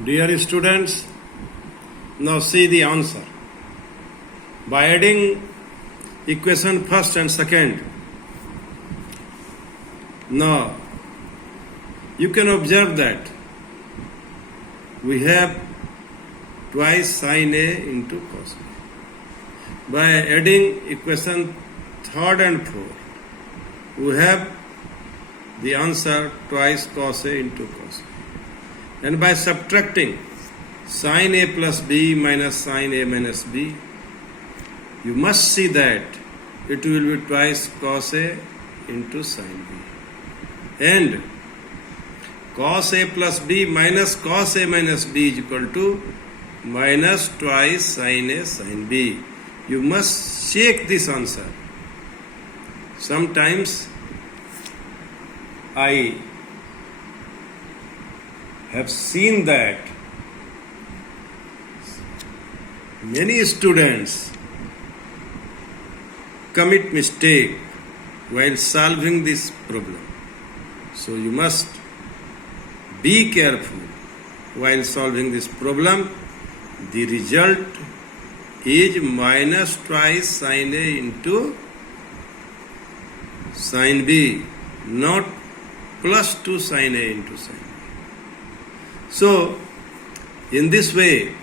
Dear students, now see the answer. By adding equation first and second, now you can observe that we have twice sin A into cos B. By adding equation third and fourth, we have the answer twice cos A into cos B. And by subtracting sin A plus B minus sin A minus B, you must see that it will be twice cos A into sin B. And cos A plus B minus cos A minus B is equal to minus twice sin A sin B. You must check this answer. Sometimes I have seen that many students commit mistake while solving this problem. So you must be careful while solving this problem. The result is minus twice sin A into sin B, not plus 2 sin A into sin B. So, in this way,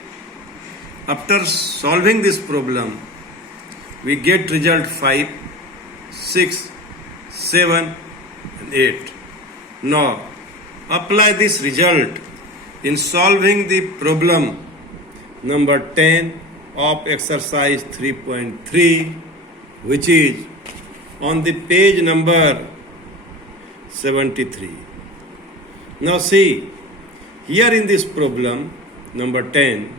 after solving this problem, we get result 5, 6, 7 and 8. Now, apply this result in solving the problem number 10 of exercise 3.3, which is on the page number 73. Now see, here in this problem number 10,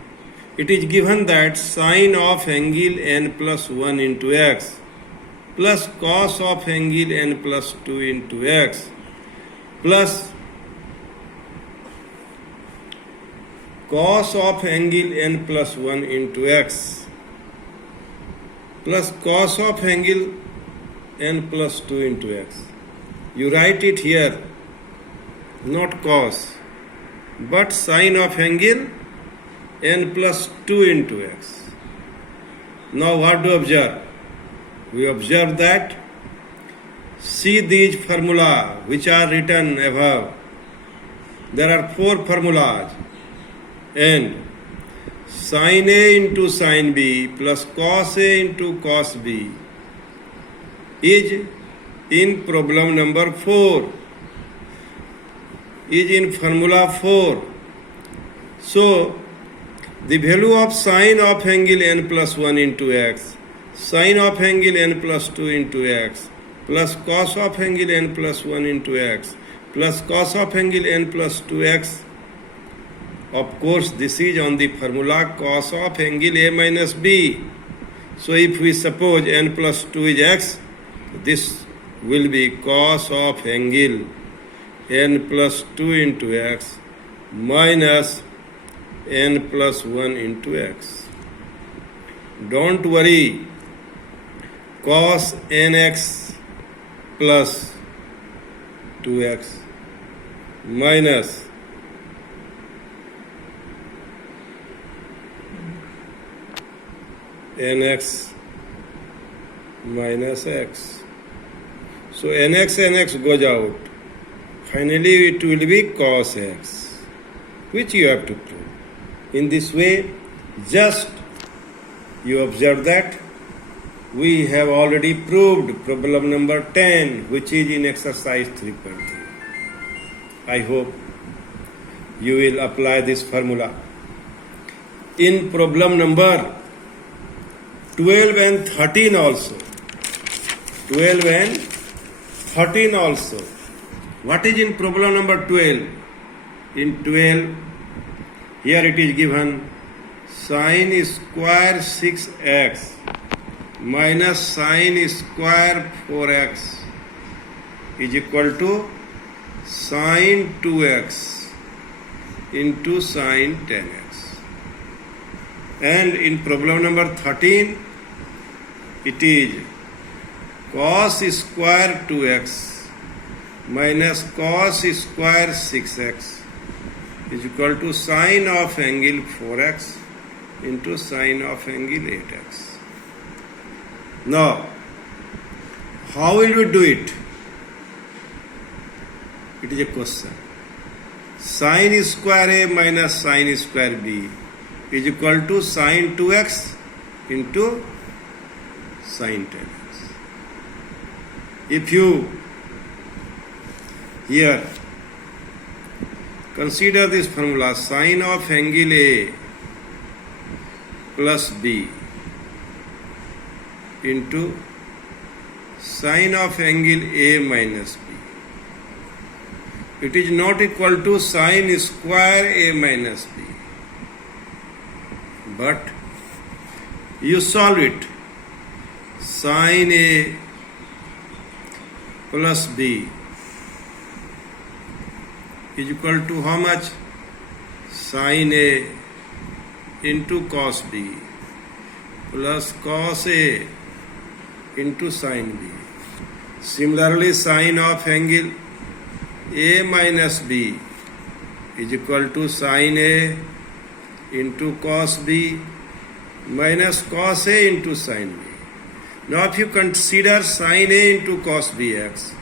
it is given that sine of angle n plus 1 into x plus cos of angle n plus 2 into x plus cos of angle n plus 1 into x plus cos of angle n plus 2 into x. You write it here, not cos, but sine of angle n plus 2 into x. Now what do we observe? We observe that, see these formula which are written above. There are 4 formulas, and sin A into sin B plus cos A into cos B is in problem number 4, is in formula 4. So, the value of sine of angle n plus 1 into x, sine of angle n plus 2 into x, plus cos of angle n plus 1 into x, plus cos of angle n plus 2x. Of course, this is on the formula cos of angle A minus B. So, if we suppose n plus 2 is x, this will be cos of angle n plus 2 into x minus n plus 1 into x. Don't worry, cos nx plus 2x minus nx minus x. So nx goes out. Finally, it will be cos x, which you have to prove. In this way, just you observe that we have already proved problem number 10, which is in exercise 3.3. I hope you will apply this formula. In problem number 12 and 13 also. 12 and 13 also. What is in problem number 12? In 12, here it is given sine square 6x minus sine square 4x is equal to sine 2x into sine 10x. And in problem number 13, it is cos square 2x minus cos square 6x is equal to sine of angle 4x into sine of angle 8x. Now, how will we do it? It is a question. Sine square A minus sine square B is equal to sine 2x into sine 10x. If you here consider this formula, sine of angle A plus B into sine of angle A minus B. It is not equal to sine square A minus B. But you solve it. Sine A plus B is equal to how much? Sine A into cos B plus cos A into sine B. Similarly, sine of angle A minus B is equal to sine A into cos B minus cos A into sine B. Now if you consider sine A into cos Bx,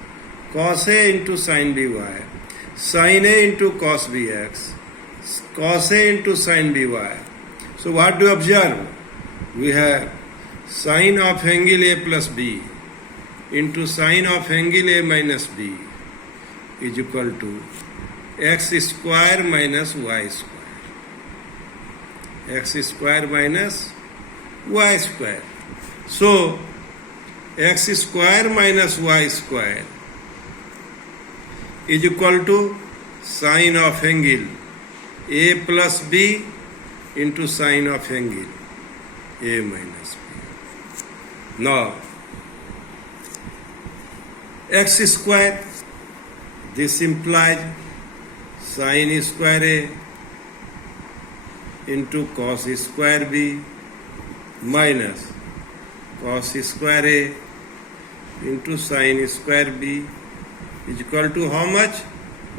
cos A into sine By, sine A into cos Bx, cos A into sine By. So what do you observe? We have sine of angle A plus B into sine of angle A minus B is equal to x square minus y square. X square minus y square. So x square minus y square is equal to sine of angle A plus B into sine of angle A minus B. Now, x square, this implies sine square A into cos square B minus cos square A into sine square B is equal to how much?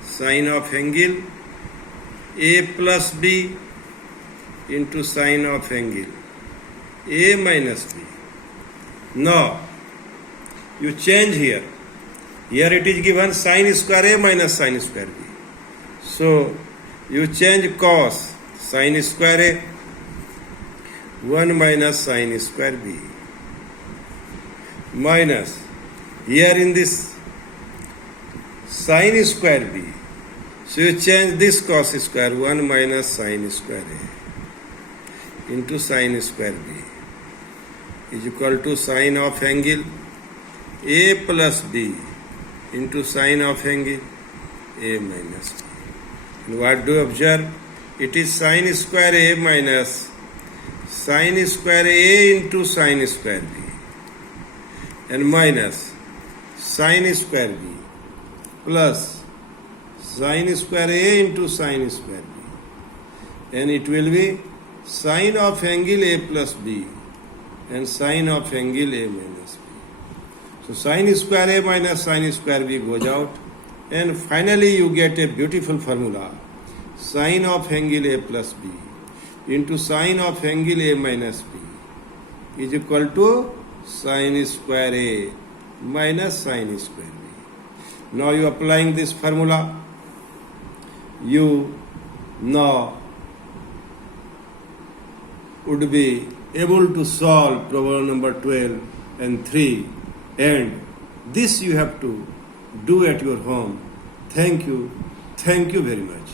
Sine of angle A plus B into sine of angle A minus B. Now, you change here. Here it is given sine square A minus sine square B. So, you change cos sine square A 1 minus sine square B minus here in this sine square B. So you change this cos square 1 minus sine square A into sine square B is equal to sine of angle A plus B into sine of angle A minus B. And what do you observe? It is sine square A minus sine square A into sine square B and minus sine square B plus sine square A into sine square B, and it will be sine of angle A plus B and sine of angle A minus B. So sine square A minus sine square B goes out, and finally you get a beautiful formula: sine of angle A plus B into sine of angle A minus B is equal to sine square A minus sine square B. Now you applying this formula, you now would be able to solve problem number 12 and 3, and this you have to do at your home. Thank you very much.